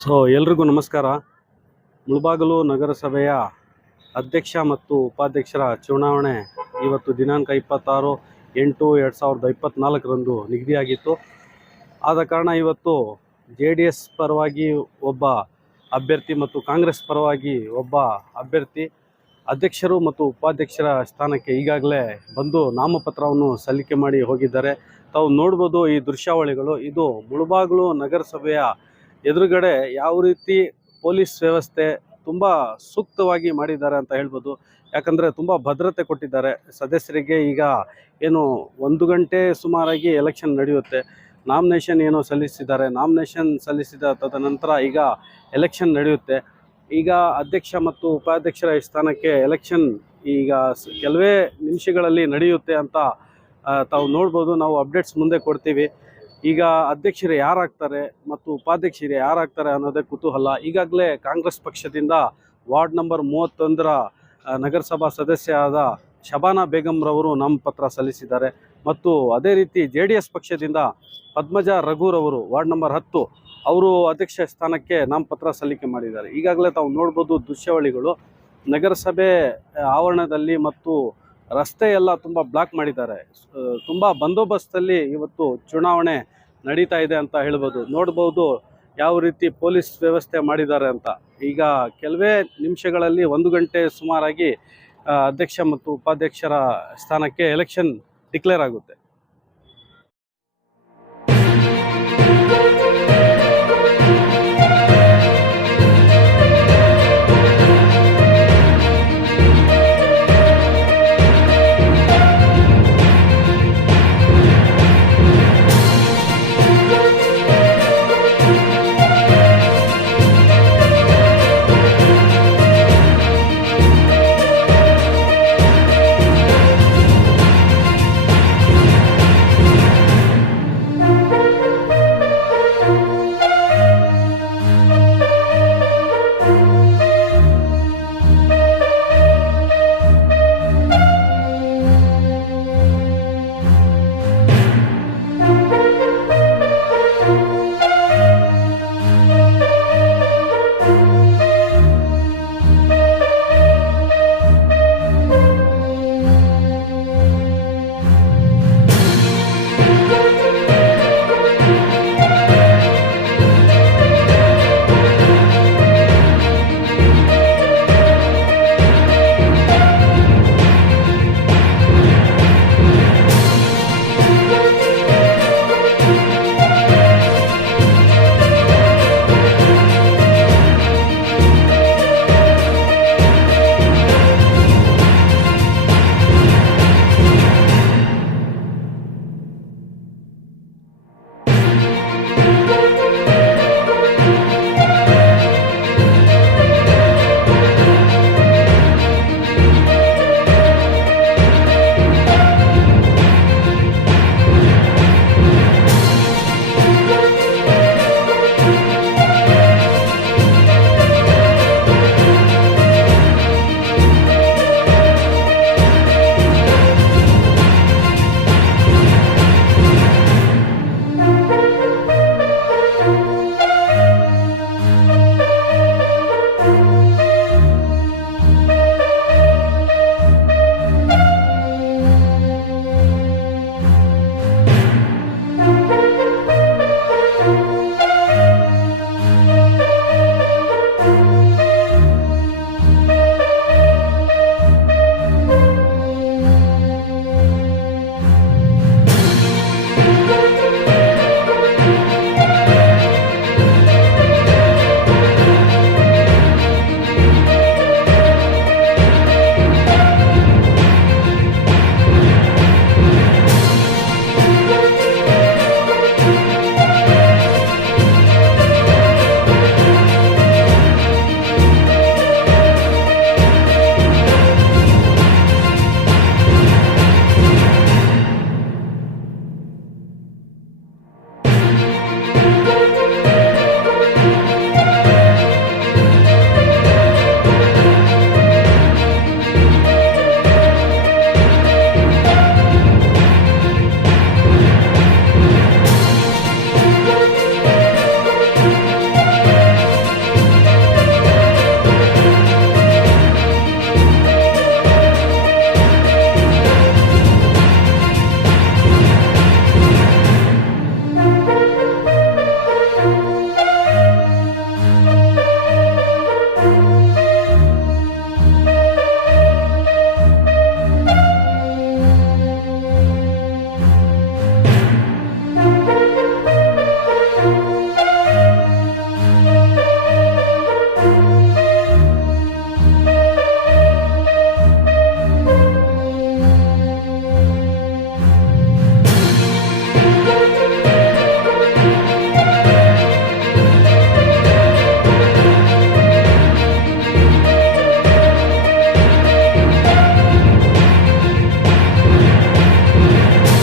ಎಲ್ರಿಗೂ ನಮಸ್ಕಾರ. ಮುಳಬಾಗಿಲು ನಗರಸಭೆಯ ಅಧ್ಯಕ್ಷ ಮತ್ತು ಉಪಾಧ್ಯಕ್ಷರ ಚುನಾವಣೆ ಇವತ್ತು ದಿನಾಂಕ 26/8/2024 ನಿಗದಿಯಾಗಿತ್ತು. ಆದ ಕಾರಣ ಇವತ್ತು JDS ಪರವಾಗಿ ಒಬ್ಬ ಅಭ್ಯರ್ಥಿ ಮತ್ತು ಕಾಂಗ್ರೆಸ್ ಪರವಾಗಿ ಒಬ್ಬ ಅಭ್ಯರ್ಥಿ ಅಧ್ಯಕ್ಷರು ಮತ್ತು ಉಪಾಧ್ಯಕ್ಷರ ಸ್ಥಾನಕ್ಕೆ ಈಗಾಗಲೇ ಬಂದು ನಾಮಪತ್ರವನ್ನು ಸಲ್ಲಿಕೆ ಮಾಡಿ ಹೋಗಿದ್ದಾರೆ. ತಾವು ನೋಡ್ಬೋದು ಈ ದೃಶ್ಯಾವಳಿಗಳು. ಇದು ಮುಳಬಾಗಿಲು ನಗರಸಭೆಯ ಎದುರುಗಡೆ ಯಾವ ರೀತಿ ಪೊಲೀಸ್ ವ್ಯವಸ್ಥೆ ತುಂಬ ಸೂಕ್ತವಾಗಿ ಮಾಡಿದ್ದಾರೆ ಅಂತ ಹೇಳ್ಬೋದು. ಯಾಕಂದರೆ ತುಂಬ ಭದ್ರತೆ ಕೊಟ್ಟಿದ್ದಾರೆ ಸದಸ್ಯರಿಗೆ. ಈಗ ಏನು 1 ಗಂಟೆ ಸುಮಾರಾಗಿ ಎಲೆಕ್ಷನ್ ನಡೆಯುತ್ತೆ. ನಾಮಿನೇಷನ್ ಏನೋ ಸಲ್ಲಿಸಿದ್ದಾರೆ. ನಾಮಿನೇಷನ್ ಸಲ್ಲಿಸಿದ ತದನಂತರ ಈಗ ಎಲೆಕ್ಷನ್ ನಡೆಯುತ್ತೆ. ಈಗ ಅಧ್ಯಕ್ಷ ಮತ್ತು ಉಪಾಧ್ಯಕ್ಷರ ಸ್ಥಾನಕ್ಕೆ ಎಲೆಕ್ಷನ್ ಈಗ ಕೆಲವೇ ನಿಮಿಷಗಳಲ್ಲಿ ನಡೆಯುತ್ತೆ ಅಂತ ತಾವು ನೋಡ್ಬೋದು. ನಾವು ಅಪ್ಡೇಟ್ಸ್ ಮುಂದೆ ಕೊಡ್ತೀವಿ. ಈಗ ಅಧ್ಯಕ್ಷರು ಯಾರಾಗ್ತಾರೆ ಮತ್ತು ಉಪಾಧ್ಯಕ್ಷರು ಯಾರಾಗ್ತಾರೆ ಅನ್ನೋದೇ ಕುತೂಹಲ. ಈಗಾಗಲೇ ಕಾಂಗ್ರೆಸ್ ಪಕ್ಷದಿಂದ ವಾರ್ಡ್ ನಂಬರ್ 31ರ ನಗರಸಭಾ ಸದಸ್ಯ ಆದ ಶಬಾನಾ ಬೇಗಂರವರು ನಾಮಪತ್ರ ಸಲ್ಲಿಸಿದ್ದಾರೆ. ಮತ್ತು ಅದೇ ರೀತಿ JDS ಪಕ್ಷದಿಂದ ಪದ್ಮಜಾ ರಘುರವರು ವಾರ್ಡ್ ನಂಬರ್ 10 ಅವರು ಅಧ್ಯಕ್ಷ ಸ್ಥಾನಕ್ಕೆ ನಾಮಪತ್ರ ಸಲ್ಲಿಕೆ ಮಾಡಿದ್ದಾರೆ. ಈಗಾಗಲೇ ತಾವು ನೋಡ್ಬೋದು ದೃಶ್ಯಾವಳಿಗಳು. ನಗರಸಭೆ ಆವರಣದಲ್ಲಿ ಮತ್ತು ರಸ್ತೆ ಎಲ್ಲ ತುಂಬ ಬ್ಲಾಕ್ ಮಾಡಿದ್ದಾರೆ. ತುಂಬ ಬಂದೋಬಸ್ತಲ್ಲಿ ಇವತ್ತು ಚುನಾವಣೆ ನಡೀತಾ ಇದೆ ಅಂತ ಹೇಳ್ಬೋದು. ನೋಡ್ಬೋದು ಯಾವ ರೀತಿ ಪೊಲೀಸ್ ವ್ಯವಸ್ಥೆ ಮಾಡಿದ್ದಾರೆ ಅಂತ. ಈಗ ಕೆಲವೇ ನಿಮಿಷಗಳಲ್ಲಿ 1 ಗಂಟೆ ಸುಮಾರಾಗಿ ಅಧ್ಯಕ್ಷ ಮತ್ತು ಉಪಾಧ್ಯಕ್ಷರ ಸ್ಥಾನಕ್ಕೆ ಎಲೆಕ್ಷನ್ ಡಿಕ್ಲೇರ್ ಆಗುತ್ತೆ.